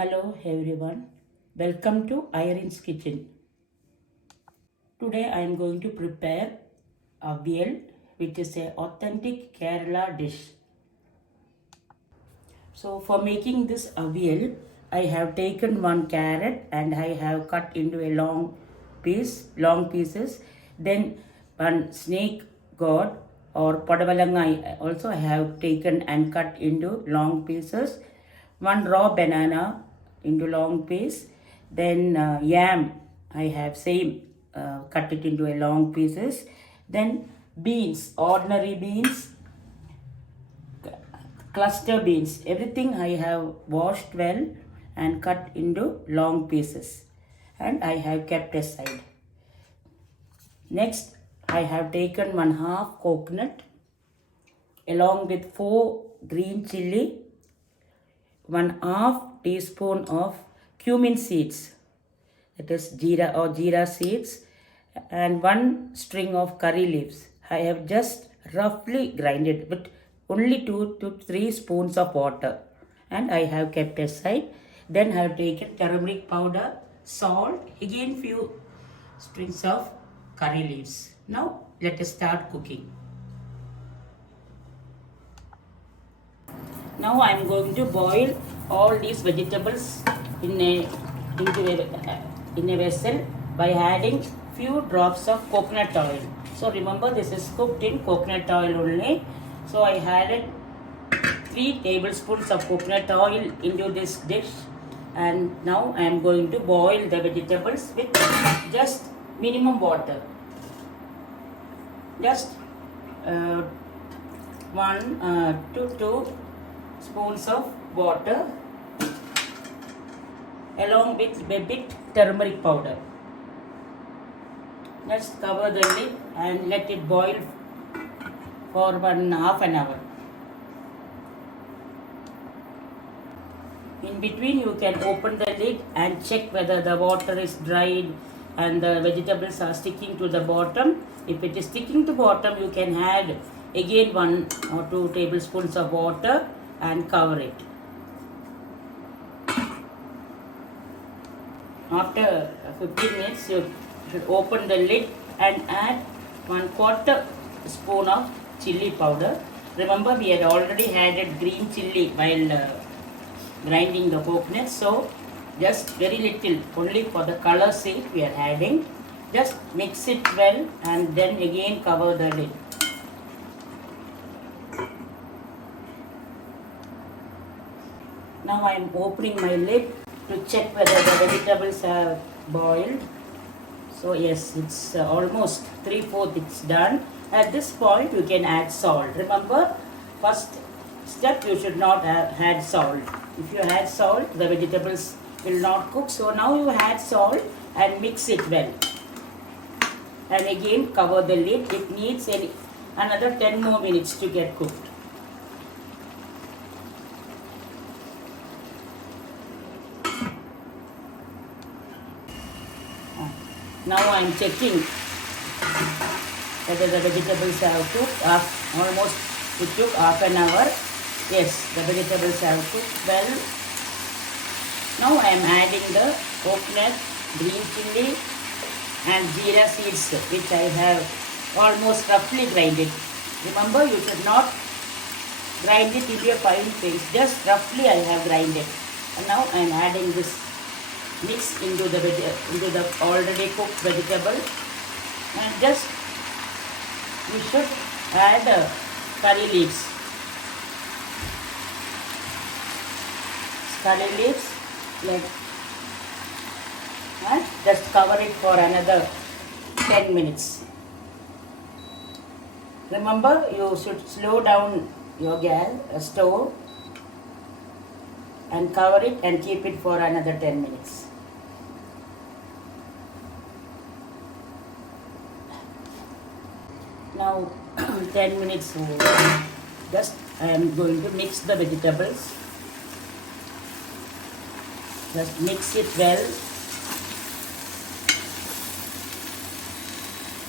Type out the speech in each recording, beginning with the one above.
Hello everyone, welcome to Irene's Kitchen. Today I am going to prepare avial, which is a authentic Kerala dish. So for making this avial, I have taken one carrot and I have cut into a long pieces. Then one snake gourd or padavalanga also I have taken and cut into long pieces. One raw banana into long piece. Then yam I have same cut it into a long pieces. Then beans, ordinary beans, cluster beans, everything I have washed well and cut into long pieces and I have kept aside. Next, I have taken 1/2 coconut along with 4 green chilli, 1/2 teaspoon of cumin seeds, that is jeera seeds, and 1 string of curry leaves. I have just roughly grinded with only 2 to 3 spoons of water and I have kept aside. Then I have taken turmeric powder, salt, again few strings of curry leaves. Now let us start cooking. Now I am going to boil all these vegetables in a vessel by adding few drops of coconut oil. So remember, this is cooked in coconut oil only. So I added 3 tablespoons of coconut oil into this dish, and now I am going to boil the vegetables with just minimum water. Just 1 to 2 spoons of water along with a bit turmeric powder. Just cover the lid and let it boil for 1/2 an hour. In between, you can open the lid and check whether the water is dried and the vegetables are sticking to the bottom. If it is sticking to bottom, you can add again 1 or 2 tablespoons of water and cover it. After 15 minutes, you should open the lid and add 1/4 spoon of chili powder. Remember, we had already added green chili while grinding the coconut, so just very little, only for the color sake we are adding. Just mix it well and then again cover the lid. Now I am opening my lid to check whether the vegetables are boiled. So yes, it's almost 3/4 it's done. At this point you can add salt. Remember, first step you should not add salt. If you add salt, the vegetables will not cook. So now you add salt and mix it well. And again cover the lid. It needs another 10 more minutes to get cooked. Now I am checking whether the vegetables have cooked. Almost it took half an hour. Yes, the vegetables have cooked well. Now I am adding the coconut, green chilli and jeera seeds, which I have almost roughly grinded. Remember, you should not grind it into a fine paste. Just roughly I have grinded. And now I am adding this mix into the already cooked vegetable, and just we should add curry leaves. Like, and just cover it for another 10 minutes. Remember, you should slow down your stove and cover it and keep it for another 10 minutes. Now 10 minutes over. Just I am going to mix the vegetables. Just mix it well.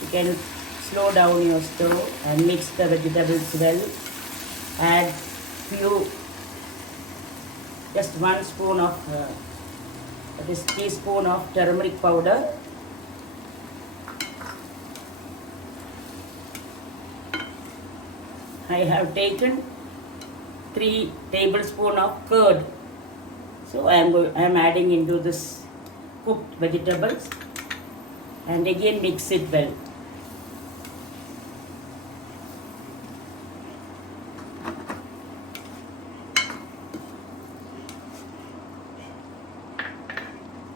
You can slow down your stove and mix the vegetables well. Add few just 1 spoon of that is teaspoon of turmeric powder. I have taken 3 tablespoons of curd. So I am adding into this cooked vegetables and again mix it well.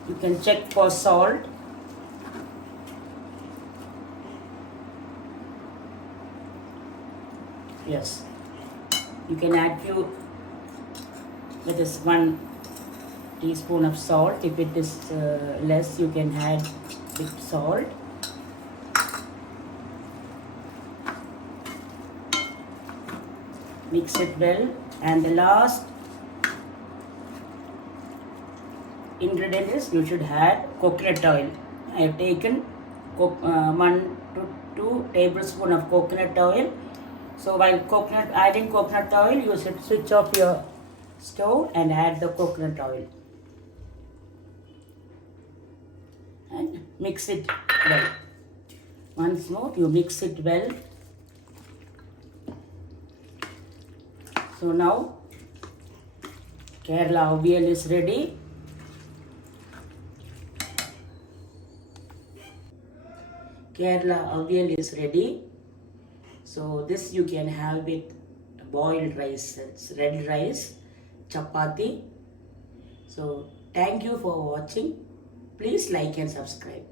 You can check for salt. Yes, you can add few, that is 1 teaspoon of salt. If it is less, you can add bit salt. Mix it well, and the last ingredient is you should add coconut oil. I have taken 1 to 2 tablespoons of coconut oil. So while adding coconut oil, you should switch off your stove and add the coconut oil and mix it well. Once more, you mix it well. So now Kerala Avial is ready. Kerala Avial is ready. So this you can have with boiled rice, that's red rice, chapati. So thank you for watching. Please like and subscribe.